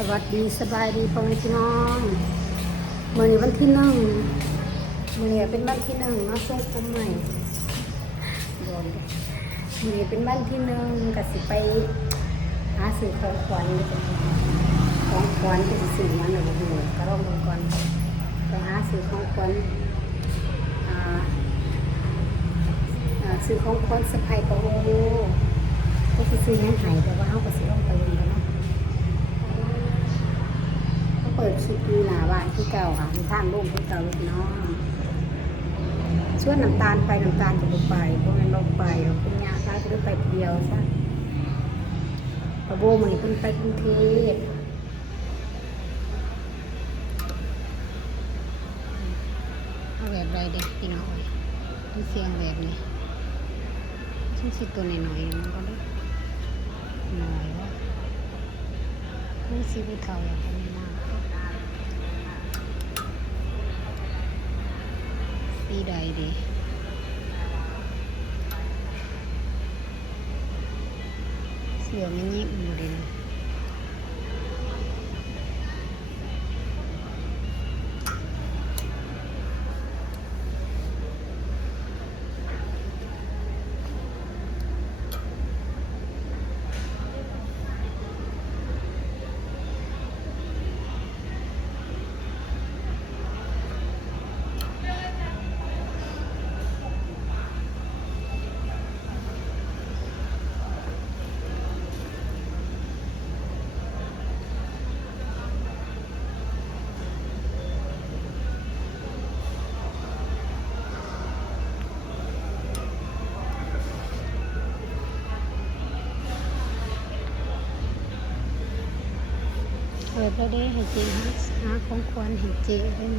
สวัสดีสบายดีพ่อแม่พี่น้องมื่อนี้วันที่หนึ่งมื่อนี้เป็นวันที่หนึ่งเนาะช่งผมใหม่โดนมื่อนี้เป็นวันที่หนึ่งก็สิไปหาซื้อของขวัญของขวัญจะสิซื้อมันหรือบ่รู้ก็ลองดูก่อนไปหาซื้อของขวัญอ่าอ่อของขวัญสะพายกระโหก็สิซื้อยังไงแต่ว่าเขาก็สิลองไปดูกัน เปิดคลิปดูหนาบ้านที่เก่าค่ะมีทางร่มที่เก่าลูกน้องชวนน้ำตาลไปน้ำตาลจะบุไปเพราะมันลงไปเราคุณยาค่ะจะได้ไปเดียวซะปะโบมันนี่เพิ่นไปกรุงเทพเอาแบบไรเด็กพี่น้องต้องเสียงแบบนี้ชิ้นสิตัวหน่อยๆมันก็ได้หน่อยวะนี่ซีบูเทาอย่างนี้มาก สีใดดีเสียวมันยิบหมดเลยนะ แล้วได้ให้เจหาหาของควรให้เจได้ไหม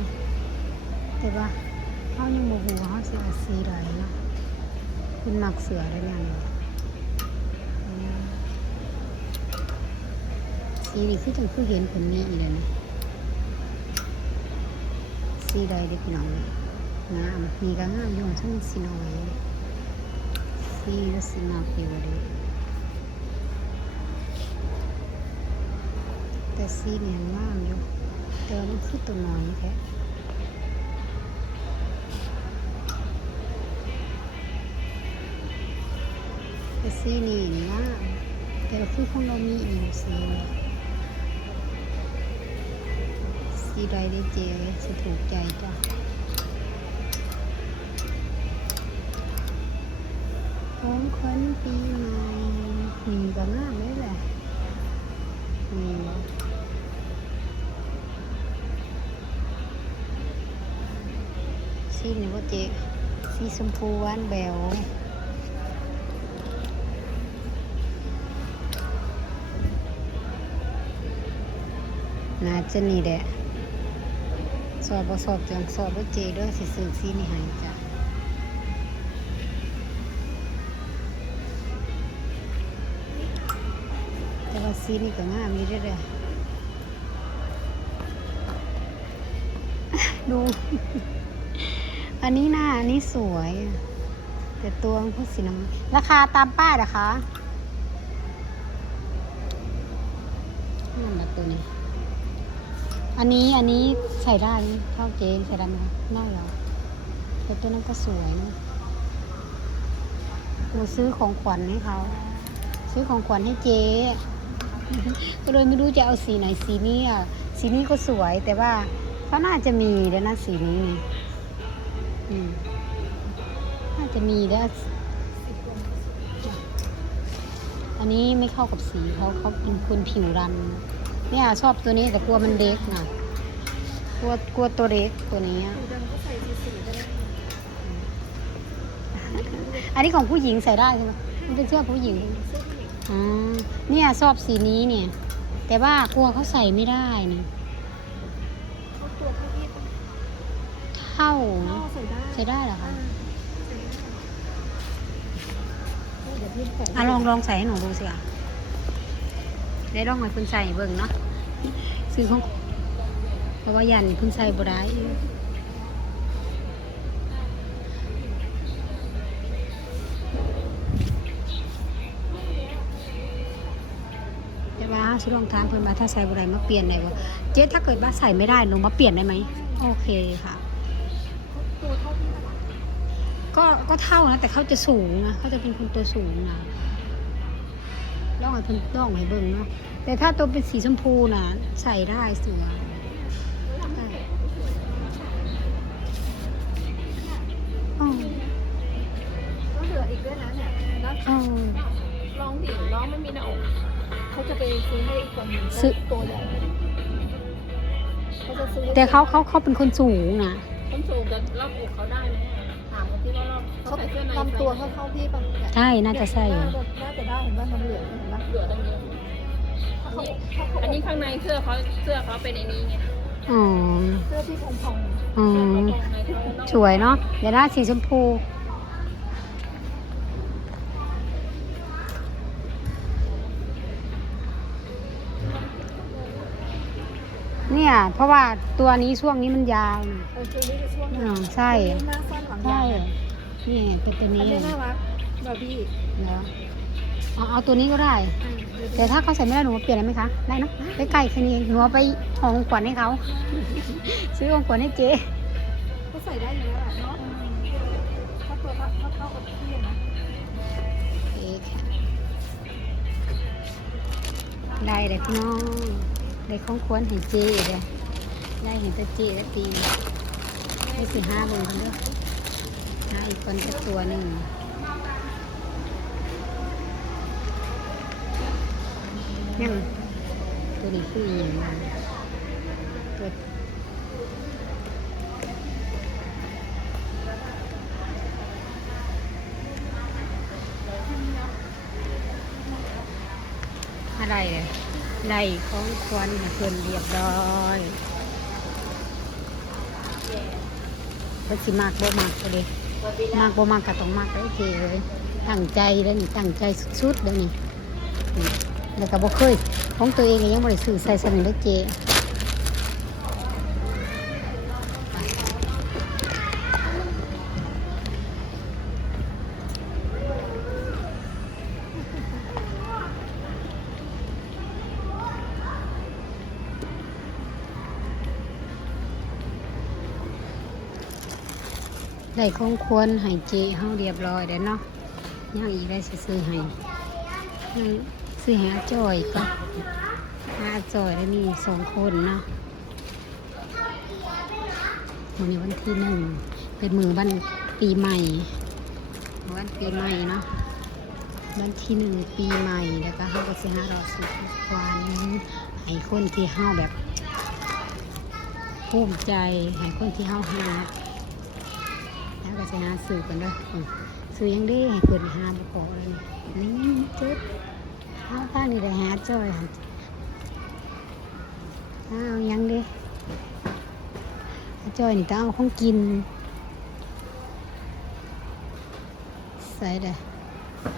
แต่ว่าเขายังโมโหเขาเสียสีใดเนาะคุณหมักเสือได้ยังอืมสีนี่คือจังคือเห็นคนนี้อีกเลยนะสีใดได้พี่น้องงามมีก็งามอยู่ทั้งสีน้อยสีก็สีนักอยู่เลย แต่ซีเนี่ยงามอยู่แต่ว่ามันคือตัวน้อยแค่แต่ซีนี่งามแต่ว่าคือของเรามีอีกสีสีใดได้เจสิถูกใจจ้ะของขวัญปีใหม่มีก็งามเลยแหละมี สีนี่ว่าเจ๊สีชมพูหวานแบวน่าจะนี่แหละสอบสอบจังสอบว่าเจเด้วยสิซื้อสีนี่ให้จ้ะแต่ว่าสีนี่ก็งามอยู่ด้อเด้อดู อันนี้หน้าอันนี้สวย แต่ตัวมันพูดสีน้ำราคาตามป้ายนะคะนั่นแหละตัวนี้ อันนี้อันนี้ใส่ได้เท่าเจนใส่ได้ไหมคะได้หรอแต่ตัวนั้นก็สวยนะกูซื้อของขวัญให้เขา ซื้อของขวัญให้เจ๊ก็เลยไม่รู้จะเอาสีไหนสีนี้อะ สีนี้ก็สวยแต่ว่าเขาน่าจะมีแล้วนะสีนี้นี่ น่าจะมีแล้วอันนี้ไม่เข้ากับสีเขาเขาเป็นคนผิวดำเนี่ยชอบตัวนี้แต่กลัวมันเด็กนะกลัวกลัวตัวเล็กตัวนี้อันนี้ของผู้หญิงใส่ได้ใช่ไหมมันเป็นเสื้อผู้หญิงอ๋อเนี่ยชอบสีนี้เนี่ย แต่ว่ากลัวเขาใส่ไม่ได้นะ ตัวเก้าอี้ต้อง เท่าเข้าใส่ได้ใช้ได้เหรอคะเดี๋ยวพี่แขวนอะลองลองใส่ให้หนูดูสิอะได้ลองให้คุณใส่เบิ่งเนาะซื้อของเพราะว่ายันคุณใส่บ่ได้แต่ว่าาสิลองถามเพิ่นว่าถ้าใส่บ่ได้มาเปลี่ยนได้บ่เจ๊ถ้าเกิดว่าใส่ไม่ได้ลงมาเปลี่ยนได้ไหมโอเคค่ะ ตัวเท่าที่ระดับก็ก็เท่านะแต่เขาจะสูงนะเขาจะเป็นคนตัวสูงนะลองให้เพิ่นลองให้เบิ่งเนาะแต่ถ้าตัวเป็นสีชมพูน่ะใส่ได้สวยได้อ๋อก็เหลืออีกด้วยนะเนี่ยแล้วอ๋อลองดิน้องไม่มีหน้าอกเขาจะไปซื้อให้อีกคนหนึงซื้อ ตัวใหญ่เขาจะซื้อให้ แต่เขาเขาเขาเป็นคนสูงนะ ต้นสูงจะรอบอกเขาได้ไหมอะถามเขาที่ว่ารอบเขาเขาใส่เสื้อในลำตัวเขาเข้าพี่ป่ะเนี่ยใช่น่าจะใส่อยู่น่าจะน่าจะได้เห็นว่ามันเหลือเห็นปะเหลือตั้งเยอะถ้าเขาถ้าเขาอันนี้ข้างในเสื้อเขาเสื้อเขาเป็นไอ้นี้ไงอ๋อเสื้อที่พองๆอ๋เสื้อเขาอตรงในเขานอกสวยเนาะเดี๋ยวหน้าสีชมพู เนี่ย เพราะว่าตัวนี้ช่วงนี้มันยาวนะโอเคนี่คือช่วงอ๋อใช่หน้าสั้นหลังใช่ยาวนี่เป็นตัวอันนี้นี้น่ารักบาร์บี้แล้วเอาเอาตัวนี้ก็ได้ อะเดี๋ยวแต่ถ้าเขาใส่ไม่ได้หนูมาเปลี่ยนได้ไหมคะ ได้เนอะใกล้ๆแค่นี้เองหนูเอาไปของขวัญให้เขา ซื้อของขวัญให้เจ๊เขาใส่ได้อยู่แล้วแหละเนาะถ้าตัวเท่าเท่ากับพี่อะนะโอเคค่ะได้เลยพี่น้อง ได้ของขวัญให้เจ๊เลยได้เห็นตัวเจ๊แล้วปีนี่คือห้าโมงกันเด้อห้าอีกคนสักตัวหนึ่งยังตัวนี้คืออหย่างตัวอะไรเลย ไล่ของควันเพิ่นเรียบร้อยเพิ่นสิมากบ่มากก็เลยมากบ่มากก็ต้องมากได้เจเลยตั้งใจแล้วนี่ตั้งใจสุดๆแล้วนี่แล้วก็บ่เคยของตัวเองยังบ่ได้ซื้อใส่สนิทได้เจ ได้ของควรให้เจเฮาเรียบร้อยแล้วเนาะยังอีกได้ซื้อให้ยังซื้อหาจอยก็อาจอยแล้มีสองคนเนาะวันนี้วันที่หนึ่งเป็นมือวันปีใหม่ วันปีใหม่เนาะวันที่หนึ่งปีใหม่แล้วก็เฮาก็สิหารอสุขวันให้คนที่เฮาแบบภูมิใจให้คนที่เฮาหาแล้วก็ สิหาสื่อกันเด้ออืมสื่อยังได้ให้เพิ่นหาบ่พอเลยนี่นี่เจ็บเฮาทางนี้ได้หาจ้อยหั่นเอายังเด้จ้อยนี่ต้องเอาของกิน ใส่ได้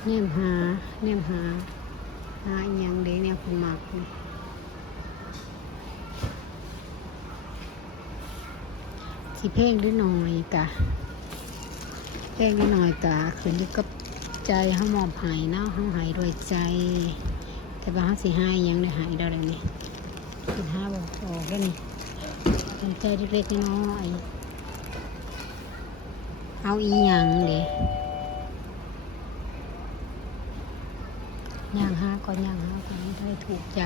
เนียมหาเนียมหาหาอหยังเด้เนี่ยคุณหมักนี่สิเพ่งด้วยหน่อยกะ เพ่งด้หน่อยกะขึ้นอยู่กับใจเขามอบหายเนาะเขาหายด้วยใจ แต่ว่าเขาสิใหายยังได้หายได้เลยนี่คือหาบอกออกแล้วนี่เป็นใจเล็กๆน้อยเอาอีหยังเด้ย่างห้าก็ย่างห้าก็ไม่ได้ถูกใจ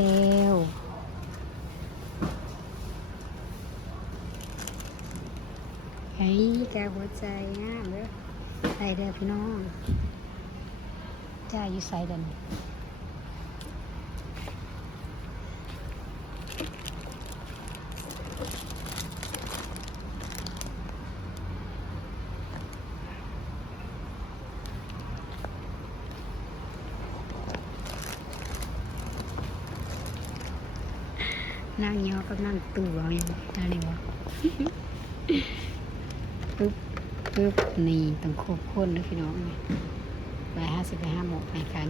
แล้วเฮ้ยแกหัวใจงามเลยใส่เด้อพี่น้อง จ้าอยู่ใส่เดัน นั่งยอกับนั่งตู่เอาอย่างอะไรวะปึ๊บปึ๊บนี่ต้องครบคนเลยพี่น้องนี่ไปห้าสิบไปห้าโมงไปกัน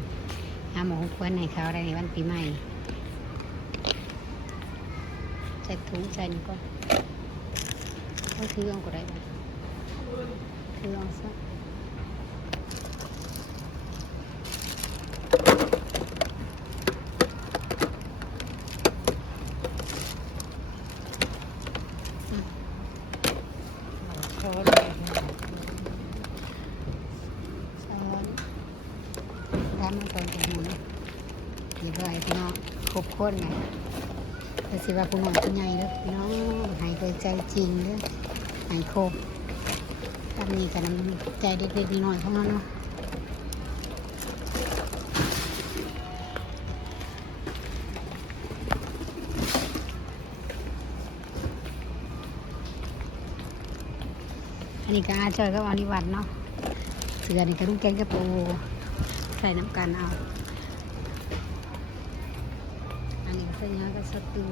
หาหมอควนให้เขาได้ในวันปีใหม่ใส่ถุงใส่นี่ก่อนเขาถือเอาก็ได้ถือเอาซะอืมเอาช้อนเลยช้อนทำมาตอนกับหมูเรียบร้อยพี่น้อง คนเลยแต่สิว่าผู้หน้อยผู้ใหญ่เด้อน้องหายใจใจจริงเด้อหายโคบตอนนี้กันน้ำใจเด็กๆน้อยๆของเราเนาะอันนี้ก็อาจอยก็วันนี้วันเนาะเสือนี่ก็ลุงแกงกระปูใส่น้ำกันเอา อันนี้ก็เส้นยอก็สตู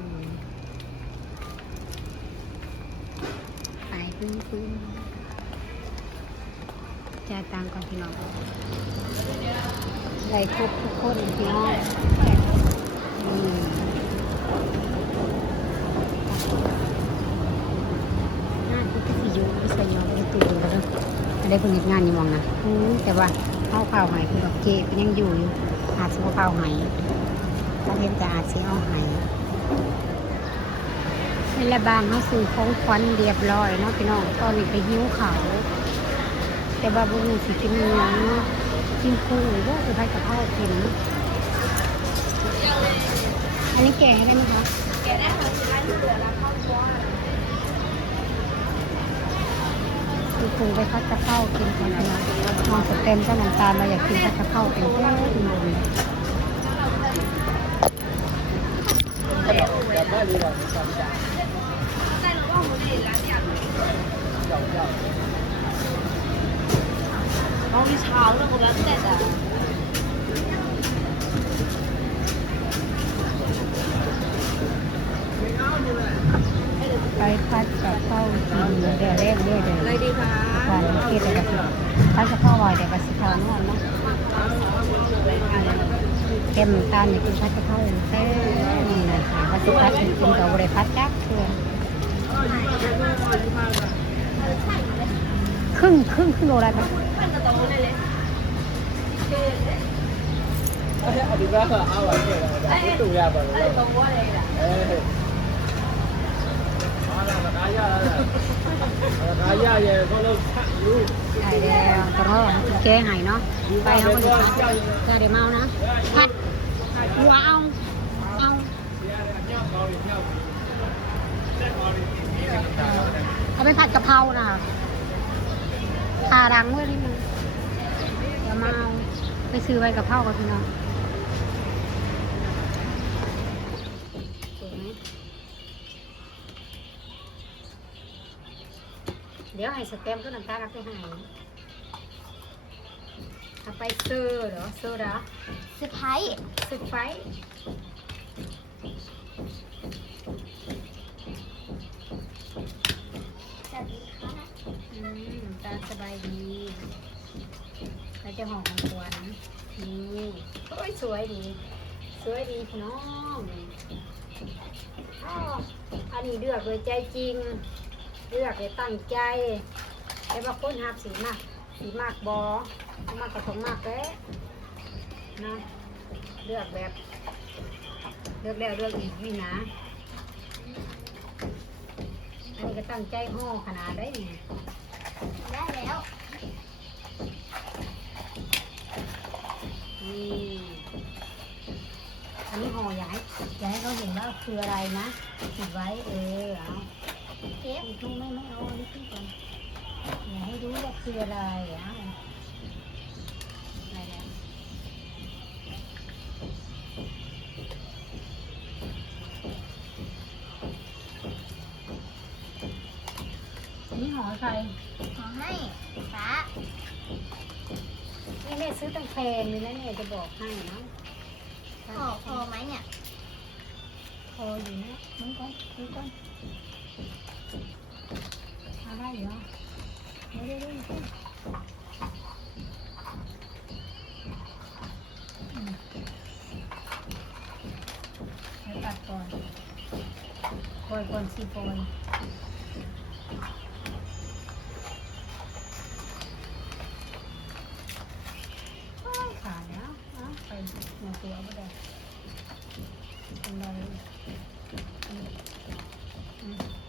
ขายปึ้งปึ้งจ่ายตังก่อนพี่น้องได้ครบทุกคนพี่น้องอืมงานที่ที่ยู่ไม่ใช่ยอมไม่ตื่นแล้วได้คนเฮ็ดงานอยู่มองนะแต่ว่าเข้าเผาหม่คือดอกเกก็ยังอยู่อยู่อาจจะว่าเผาหม่ถ้าเห็นจะอาจสิเอาให้ในละบานเขาซื้อของขวัญเรียบร้อยเนาะพี่น้องตอนนี้ไปหิ้วเขาแต่ว่าบุญสิกินเนื้อเนาะกินกุ้งหรือว่าจะไปกับข้าวกินอันนี้แกงได้ไหมคะแกได้ค่ะร้านที่เหลือร้าข้าวกล้วคือครูไปพัดกะเพรากินคนละน้อยมองสเต็มเจ้าน้ำตาลเราอยากกินพัดกะเพราเป็น ดีกว่าจำจ่เรายเราไม่ยเจ้าเจ้ามแล้วคนนั้นแต่ไปพัดกับเข้าทีเดี๋ยวแรกเรื่อเลยดีคะความเครียดกับถ้าจะเข้าววายเดี๋ยวไปบสิทานนวดเนาะ เข้มตาลนี่คือพัดกะเพราเส้นนี่นะคะพัดสุพัดกินกับบริพัดจักเชื่อครึ่งครึ่งครึ่งโลได้ไหมอดีกว่าเอาไว้อะไม่ถูเลยเออมาแล้วกายาแล้วกายาเย่ก็เลิกลูกไข่แล้วกระอกแกไห่เนาะไปเขาก็จจะเดี๋ยวเมานะพัด หัวเอา เอาเอาไปผัดกะเพรานะคะทารังไว้นิดนึงเดี๋ยวมาเอาไปซื้อไว้กะเพรากับพี่น้องเดี๋ยวให้สเต็มก็น้ำตาลรับไปให้ เอาไปเซอร์เหรอเซอร์เหรอเซอร์ไพรส์สึกไฟสวัสดีค่ะอืมตาสบายดีแล้วจะหอมของขวัญนี่โอ้ยสวยดี สวยดีพี่น้องอ้าวอันนี้เลือกโดยใจจริง เลือกโดยตั้งใจแต่ว่าคนหักสีมากสีมากบอ มากกระทงมากแล้นะเลือกแบบ เลือกแล้วเลือกอีกนี่นะ อันนี้ก็ตั้งใจห่อขนาดได้นี่ได้แล้วนี่อันนี้ห่ออย่าให้อย่าให้เขาเห็นว่าคืออะไรนะติดไว้เออเอาเทปทุ่งไม่ไม่เอาอันนี้ขึ้นก่อนอย่าให้รู้ว่าคืออะไรเอาอะ ครขอให้ฟ้านี่แม่ซื้อตั้งแพงเลยนะเนี่ยจะบอกให้นะพอพอไหมเนี่ย พออยู่นะมึงก่อนดูก่อนหาได้เหรอไม่ได้เล่นสิอืม ก่อนปล่อยก่อนสิปล่อยโอ้ยขาดแล้วเอาไป หัวตัวไม่ได้เป็นไรอืมอืม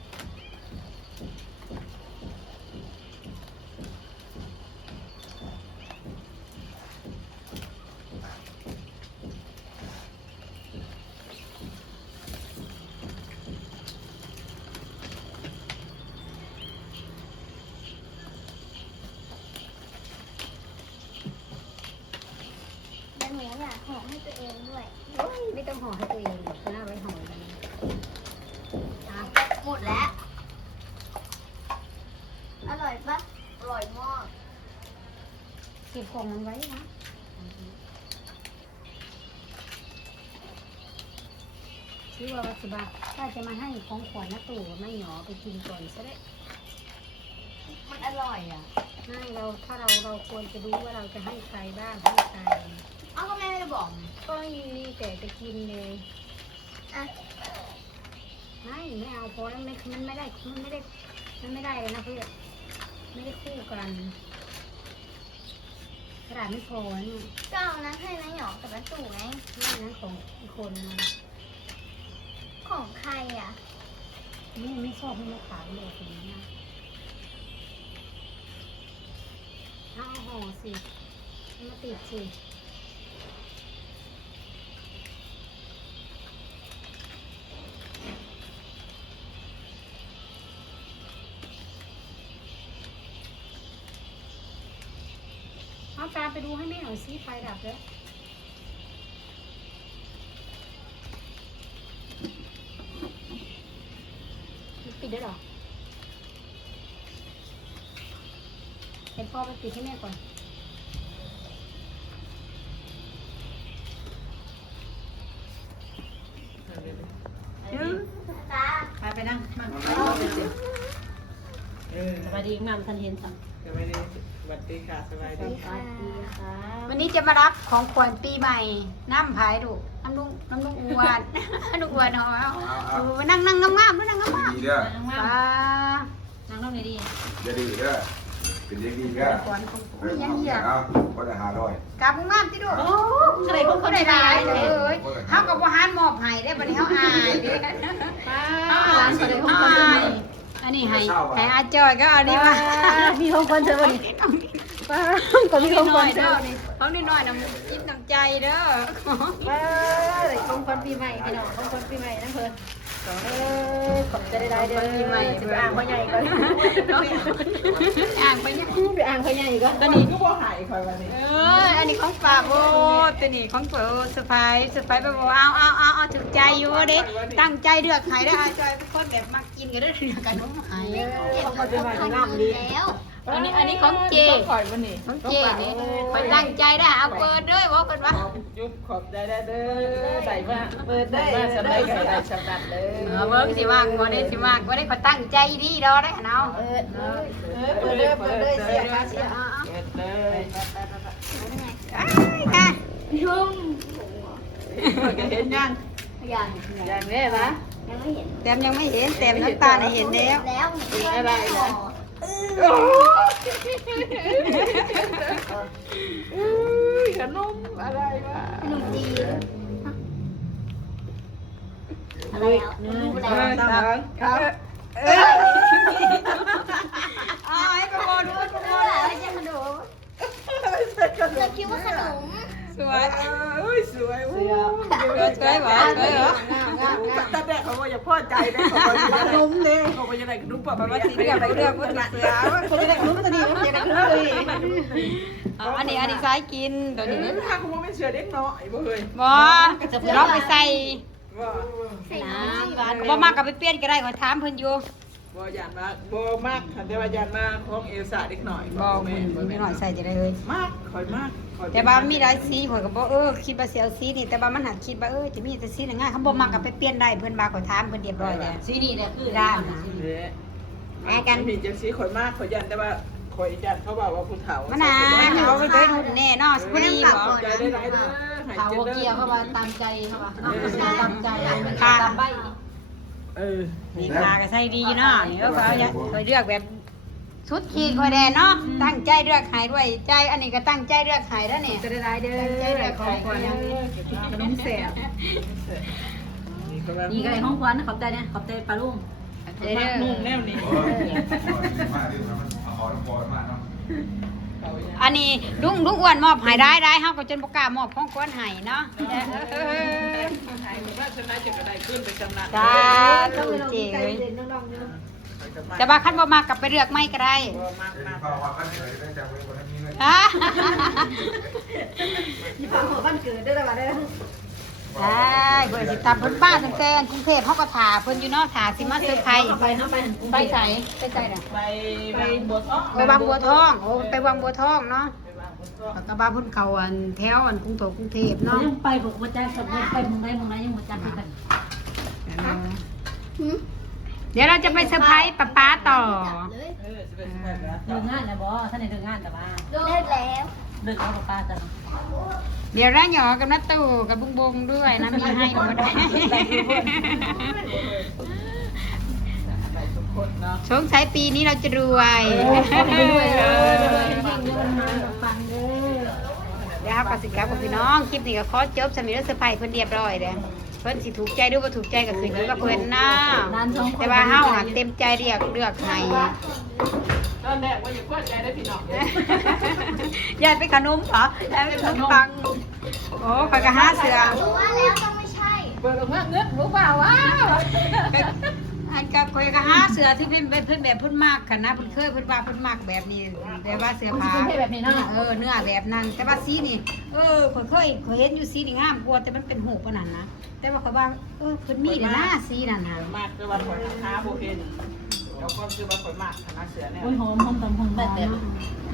แต่หนูอยากห่อให้ตัวเองด้วย โอ้ยไม่ต้องห่อให้ตัวเองหรอกหน้าไว้ห่อกันอะ หมดแล้ว อร่อยปะอร่อยมาก เก็บของมันไว้นะชื่อว่าวัสบาถ้าจะมาให้ของขวัญนะตู่ไม่หนอไปกินก่อนซะได้มันอร่อยอะไม่เราถ้าเราเราควรจะรู้ว่าเราจะให้ใครบ้างให้ใครเอ้าก็แม่ไม่ได้บอกก็มีแต่จะกินเลยอะไม่ไม่เอาพอแล้วไม่มันไม่ได้มันไม่ได้มันไม่ได้เลยนะเพื่อนไม่ได้คู่กัน กระดาษไม่พอเนี่ยก็เอานั้นให้นะหยองกับน้าตู่ไง นี่นั้นของอีกคนนะของใครอะ นี่ไม่ชอบให้มาขายเลยคนนี้นะเอาห่อสิเอามาติดสิ เอาตามไปดูให้แม่หน่อยสิไฟดับแล้วปิดได้หรอเห็นพ่อไปปิดให้แม่ก่อนตาไปไปนั่งมาเออสวัสดีงามทันเห็นสั่งสบายดีสวัส ดีค่ะสบายดีสวัสดีค่ะวันนี้จะมารับของขวัญปีใหม่ น้ำพายดูน้ำลุงน้ำลุงอ้วนน้ำลุงอ้วนเหรอเอามานั่งนั่งงามๆด้วยนั่งงามดีเด้อนั่งๆมาป้านั่งตรงไหนดีอย่าดีเด้อเป็นเด็กดีเด้อขวัญของเออยังเหี้ยเอาก็จะหาร้อยกลับงามที่ดูโอ้ใครคนคนได้ใดหลายเลเลยยเฮากับว่าหารมอบให้ได้บัดนี้เฮาอายเด้ป้าเฮาร้าอานยคนใดคนเฮาคนอายใดอันนี้ให้ให้อาจอยก็เอาดีมามีของคนเธอวันนี้ ป้าก็มีของคนเธอเขานิดหน่อยน้ำจิ้มน้ำใจเด้อป้าเลยของคนปีใหม่พี่น้องของคนปีใหม่นั่งเพิ่นเออขอบใจได้เด้อปีใหม่จะไปอ่างพ่อใหญ่ก่อนอ่างไปเนี่ยไปอ่างพ่อใหญ่ก่อนตอนนี้ก็บ่หายคอยวันนี้เอออันนี้ของฝากโอ้ตัวนี้ของเปิดสไปซ์สไปซ์ไปบอกเอาเอาเอาเอาถึงใจอยู่เด้ตั้งใจเลือกให้ได้อาจอยเป็นคนแบบมักกินก็ได้เลือกกันน้องหายของคนปีใหม่ก็งามดีแล้ว อันนี้อันนี้ของเจคอยวันนี้ของเจนี่คนตั้งใจได้เอาเปิดด้วยบอกกันว่าขอบยุบขอบใจได้เด้อได้ว่าเปิดได้สบายก็ได้สำนักเด้เอออเบิ่งสิว่างบ่ได้สิว่างบ่ได้เขาตั้งใจดีดอกได้เนาะเออเออเปิดเลยเปิดเลยเสียค่าเสียเอาเปิดเลยๆค่ะยุ่งจะเห็นยังยังยังแน่นะยังไม่เห็นแต้มยังไม่เห็นแต้มน้ำตาลน่ะเห็นแล้วแล้วเห็นอะไรนะ ขนมอะไรวะขนมจีนอะไรอะรู้แล้วตั้งหลังครับเอ้ายไปบ่ดูไปรู้บ่แล้วว่าจะขนมเราคิดว่าขนม สวยเอ้ยสวยเสือสวยหวะสวยเหรอตั้งแต่เขาบอกอย่าพอใจนะเขาบอกอย่าขนมเลยเขาบอกอย่าได้ขนมปะมาสิเรื่องไปเรื่องพุทธเสือคนจะได้ขนมตัวนี้มันจะได้ขนมตัวนี้อ๋ออันนี้อันนี้สายกินตัวนี้ถ้าเขาบอกไม่เชื่อเด็กน้อยบ่เฮ้ยบ่ลองไปใส่ว่าใส่นะน้ำจีนบ่มากก็ไปเปลี่ยนก็ได้ขอถามเพิ่นอยู่บ่ยานมากบ่มากค่ะแต่ว่ายานมากของเอลซ่าเด็กหน่อยบ่แม่เพิ่นไม่น้อยใส่จะได้เลยมากคอยมากคอย แต่ว่ามีหลายสีข่อยก็บ่เออคิดว่าสิเอาสีนี่แต่ว่ามันหักคิดว่าเออจะมีแต่สีนั้นง่ายเขาบ่มักก็ไปเปลี่ยนได้เพิ่นมาขอถามเพิ่นเรียบร้อยแล้ว สีนี่แหละคือด้านนะ เด้แม่กัน มีจังซี่คอยมากคอยยันแต่ว่าคอยยันเขาบอกว่าผู้เฒ่ามันน่ะเขาไปไปรุ่นแน่เนาะพอดีบ่ ใจได้หลายเด้อเท้าเกี่ยวเข้ามาตามใจเข้ามาตามใจตามใบ เออนี่คาก็ใส่ดีอยู่เนาะนี่ก็เขาจะคอยเลือกแบบ ชุดขีดคอยแดนเนาะตั้งใจเลือกหายด้วยใจ อันนี้ก็ตั้งใจเลือกหายแล้วเนี่ยจะได้ได้เด้อของขวัญขนมแสบนี่ก็แบบนี่ก็เลยของขวัญขอบใจเนี่ยขอบใจปลาลุงเด้อนุ่มแนวนี้โอ้ยมาดิมันเอาน้ำบอลมาเนาะอันนี้ลุงลุงอ้วนมอบใหายได้ได้เฮาก็จนบ่กล้ามอบของควรให้เนาะเออว่าชนะจะกระไดขึ้นไปชนะสาธุเจ๋ย แต่ว่าคันบ่มากกลับไปเลือกไม่ก็ได้มากเดี๋ยวมากพ่อว่ากันเลยได้จากวันนี้เลยอะนี่ฝากหัวบ้านเกิดได้แล้วได้แล้วได้เพิ่นสิตามเพิ่นบ้านตั้งแต่กรุงเทพเฮาก็ถ่าเพิ่นอยู่เนาะถ่าสิมาเซอร์ไพรส์ไปเข้าไปไปใส่ไปใส่น่ะไปไปบัวท้องไปวางบัวทองโอ้ไปวางบัวทองเนาะแล้วก็บ้านเพิ่นเขาอันแถวอันกรุงโถกรุงเทพเนาะยังไปผมมาจ้างกับไปมึงได้มึงได้ยังมาจ้างกัน เดี๋ยวเราจะไปเซอร์ไพรส์ป๊าป๊าต่อเออจะเป็นแบบนั้นเดินงานนะบอท่านในเดินงานแต่ว่าเลิกแล้วเดินเอาป้าจะเดี๋ยวร้าหยอกับนัตตู่กับบุงบงด้วยนะมีให้หมดไปทุกคนเนาะสงสัยปีนี้เราจะรวยเดี๋ยวครับกสิกรรมกับพี่น้อง คลิปนี้ก็ขอจบสมิธเซอร์ไพรส์เพิ่นเรียบร้อยเด้อเพิ่นสิถูกใจหรือบ่ถูกใจก็ขึ้นอยู่กับเพิ่นเนาะแต่ว่าเฮาหันเต็มใจเรียกเลือกให้ตอนแรกว่าอย่าพอใจได้พี่น้องยายไปขนมเหรอยายไปขนมปังโอ้ข่อยก็หาเสือรู้ว่าแล้วต้องไม่ใช่เปิดออกมาเงือกรู้เปล่าว่า อันกับข่อยก็หาเสือที่เพิ่นเป็นเพิ่นแบบเพิ่นมากค่ะนะเพิ่นเคยเพิ่นว่าเพิ่นมากแบบนี้แบบว่าเสื้อผ้าแบบนี้เนาะเออเนื้อแบบนั้น แต่ว่าสีนี่เออข่อยเคยข่อยเห็นอยู่สีนี่งามกว่าแต่มันเป็นหูปานนั้นนะแต่ว่าข่อยว่าเออเพิ่นมีเด้อนะสีนั่นน่ะมากคือว่าคนหาโบเห็นแล้วก็คือว่าคนมากคณะเสือเนี่ยโอ้ยหอมหอมตำหอมแบบเด็ด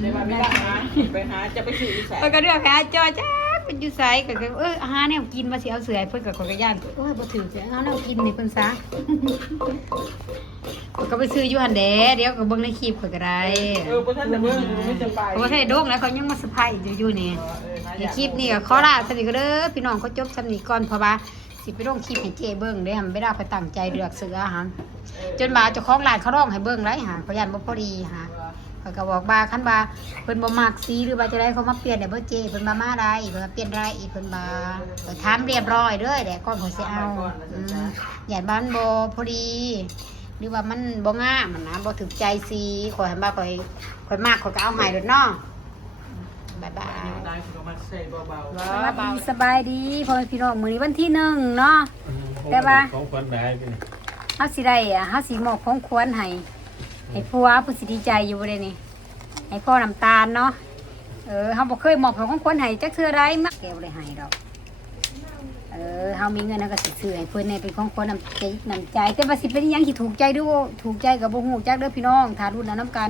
เลยว่าไม่ได้หาไปหาจะไปซื้ออีสานเพิ่นก็เลือกหาจอจ้า เป็นอยู่ไสก็คือเอออาหารแนวกินมาสิเอาเสือให้เพิ่นก็ข่อยก็ย่านเออบ่ถือจะเอาแนวกินนี่เพิ่นซะข้อยก็ไปซื้ออยู่หั่นแหละเดี๋ยวก็เบิ่งในคลิปข่อยก็ได้เออพวกท่านจะเบิ่งไม่จะไปเพราะว่าถ้าได้โด่งแล้วเขายังมาเซอร์ไพรส์อยู่อยู่นี่ในคลิปนี้ก็ขอลาสนิทก็เด้อพี่น้องเขาจบสนิทก่อนเพราะว่าสิไปลงคลิปให้เจเบิ้งเด้อไม่ได้ไปตั้งใจเลือกเสือหาจนมาเจ้าของร้านเขาร้องให้เบิ้งไรหาเขายันบ่พอดีหา เขาก็บอกว่าคันว่าเพิ่นบ่มักสีหรือว่าจะได้เขามาเปลี่ยนได้บ่เจเพิ่นมามาได้เพิ่นมาเปลี่ยนได้อีกเพิ่นมาเพิ่นถามเรียบร้อยเด้อเดี๋ยวก่อนเขาสิเอาอืมอย่าบ้านบ่พอดี หรือว่ามันบ่งามันนะบ่ถูกใจสีขอยให้มาขอยขอยมากขอยก็เอาให้โดดเนาะบ๊ายบายได้คือมาใส่เบาสวัสดีสบายดีพ่อแม่พี่น้องมื้อนี้วันที่หนึ่งเนาะ แต่ว่า ของขวัญได้เป็นเฮาสิได้อะเฮาสิมอบของควรให้ ให้ผัวผู้สิดีใจอยู่บ่ได้นี่ให้พ่อน้ำตาลเนาะเออเฮาบ่เคยมอบของควรให้จักเทื่อใดมาแกบ่ได้ให้ดอกเออเฮามีเงินเฮาก็สิซื้อให้เพิ่นให้เป็นของควรน้ำใจน้ำใจ แต่ว่าสิเป็นหยังที่ถูกใจหรือบ่ถูกใจก็บ่ฮู้จักเด้อพี่น้องถ้ารุ่นเอานํกัน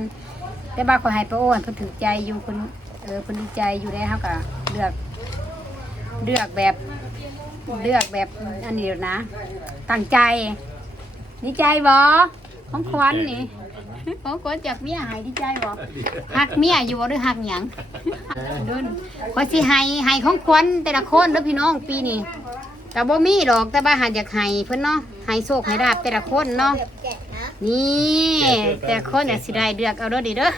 แต่ว่าขอยให้ไปโอ้เพิ่นถูกใจอยู่เพิ่นเออเพิ่นดีใจอยู่ได้เฮาก็เลือก เลือกแบบเลือกแบบอันนี้นะตั้งใจดีใจบ่ของขวัญนี่ ของขวัญจากเมียหายดีใจบ่หักเมียอยู่บ่หรือหักหยังเดินว่าสิให้ให้ของขวัญแต่ละคนเด้อพี่น้องปีนี้แต่บ่มีดอกแต่ว่าหาอยากให้เพิ่นเนาะให้โชคให้ลาบแต่ละคนเนาะนี่แต่ละคนเนี่ยสิได้เลือกเอาเด้อดิเด้อ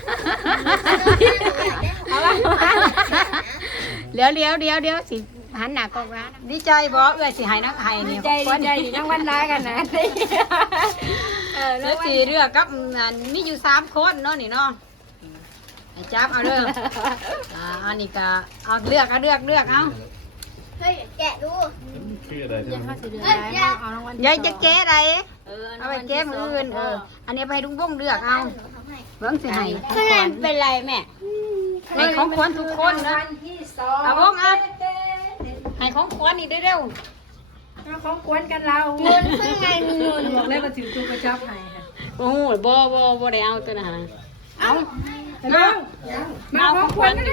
เลี้ยวเลี้ยวเลี้ยวเลี้ยวสิหันหน้ากองร้านดีใจบ่เอื้อสิให้นักให้นี่ใจดีใจดีนั่งวันร้ากันนะ เออแล้วสิเลือกกับอันมีอยู่สามคนเนาะนี่เนาะให้จับเอาเด้ออ่าอันนี้ก็เอาเลือกเอาเลือกเลือกเอาเฮ้ยแกะดูชื่ออะไรใช่ไหมเฮ้ยอย่ายายจะแก้อะไรเอาไปแก้มืออื่นเออ อันนี้เอาไปให้ลุงบ้งเลือกเอาหนูทำให้เบิ่งสิให้คะแนนเป็นไรแม่ให้ของขวัญทุกคนนะเอาบ้งอะให้ของขวัญนี่เร็ว ของกวนกันเราเงินข้างในมีเงินบอกแล้วก็ถึงตู้กระชับให้ค่ะๆโอ้โหบ่บ่บ่ได้เอาตัวน่ะเอาน้องเอาของขวัญนี่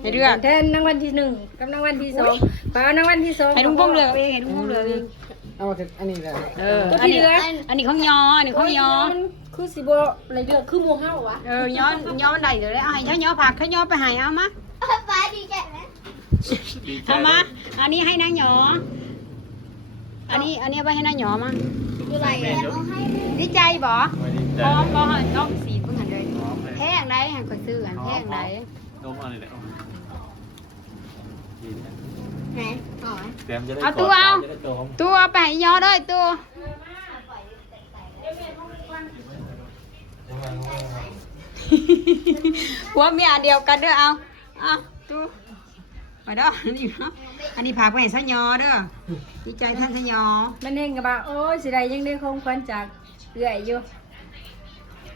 ให้เลือกแทนรางวัลที่หนึ่งกับรางวัลที่สองไปเอารางวัลที่สองให้ลุงบ้งเลือกเองให้ลุงบ้งเลือกเองเอาอันนี้แหละเอออันนี้อันนี้ของยออันนี้ของยอมันคือสิบอะไรเดือคือหมูเห่าวะเออยอยอมันได้เดี๋ยวได้เอาให้ยอยอผักให้ยอไปให้เอามาฟ้าดีแกะนะ ดีใจเอามา อันนี้ให้นางหยอ อันนี้ อันนี้เอาไว้ให้นางหยอมาคืออะไรแม่ยกดีใจบ่ไม่ดีใจพร้อมบ่ต้องสีเพิ่งหันเลยพร้อมเลยแพงได้หันก็ซื้ออันแพงได้นมอะไรเนี่ยดีนะไหนอ๋อแกมจะได้เอาตัวเอา จะได้ตัวของตัวไปให้ยอด้วยตัว หัวเมียอันเดียวกันเด้อเอาเอาตัว ไปเด้อนี่เนาะอันนี้พากไปให้สัญญอเด้อดีใจท่านสัญญอมันเองกับว่าโอ้ยสิได้ยังได้ของขวัญจากเอื้อยอยู่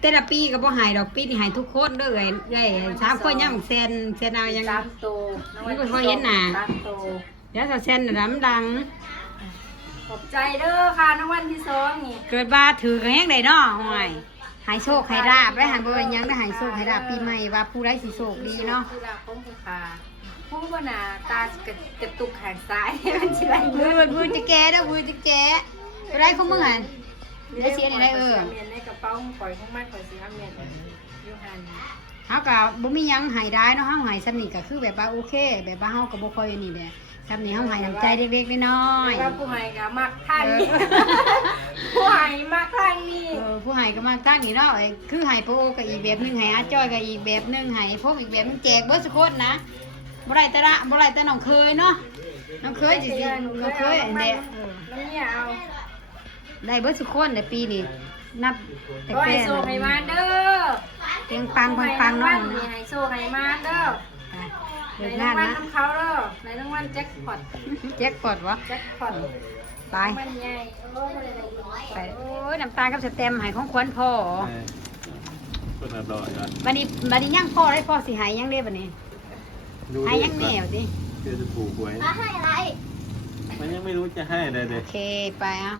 แต่ละปีก็บ่ใหายดอกปีนี่ใหายทุกคนเด้อเอ้ยใหญ่สามคนยังแซนแซนเอายัง ตามโตน้องวันนี่ก็พอเห็นหน้า ตามโตเดี๋ยวจะแซนน้ำดัง ขอบใจเด้อค่ะน้องวันที่สองนี่เกิดบ้าถือกระแห้งได้เนาะห่วยหายโชคหายราบได้หายบ่เป็นหยังได้หายโชคหายราบปีใหม่ว่าผู้ใดสิโชคดีเนาะที่ลาของผู้ค่ะ ผู้บ่น่ะตากระกระตุกแขนซ้ายมันสิไรมือมือจะแก่เด้อมือจะแก่อะไรของมึงอะได้เสียนี่ได้เออเมียนในกระเป๋าข่อยของมันข่อยสิเอามียนอยู่หันเฮาก็บ่มีหยังหายได้เนาะเฮาหายซ้ำนี่ก็คือแบบว่าโอเค แบบว่าเฮาก็บ่ค่อยนี่แหละซ้ำนี่เฮาหายน้ำใจเล็กๆน้อยแล้วผู้ให้ก็มักทางนี้ผู้ให้มักทางนี้เออผู้หายก็มาตั้งนี่เนาะคือหายโปโอก็อีกแบบหนึงหายอาจ้อยก็อีกแบบหนึงหายพวกอีกแบบหนึงแจกเบิดสุกคนนะ บ่ได้แต่ละบ่ได้แต่น้องเคยเนาะน้องเคยสิสิน้องเคยอันเนี้ยเออน้ำเนี่ยเอาได้เบิดสุกคนในปีนี้นับแต่ก็แก่ให้โชคให้มาเด้อเพียงปังปังปังๆน้เนาะองนี่ให้โชคให้มาเด้อเลิกในรางานวัลนะน้ำเขาเด้อในรางวัลแจ็คพอตแจ็คกดวะแจ็คพอตไปมันใหญ่โอ้ยไปโอ้ยน้ำตาลกับสเต็มใหายของขวัญพ่อเออคนละร้อยก่อนบัดนี้บัดนี้ยังพ่อได้พ่อสิหายยังได้บัดนี้ ดูหายยังแนวสิคือจะถูกหวยให้อะไร มันยังไม่รู้จะให้อะไรเลโอยเค ไปอะ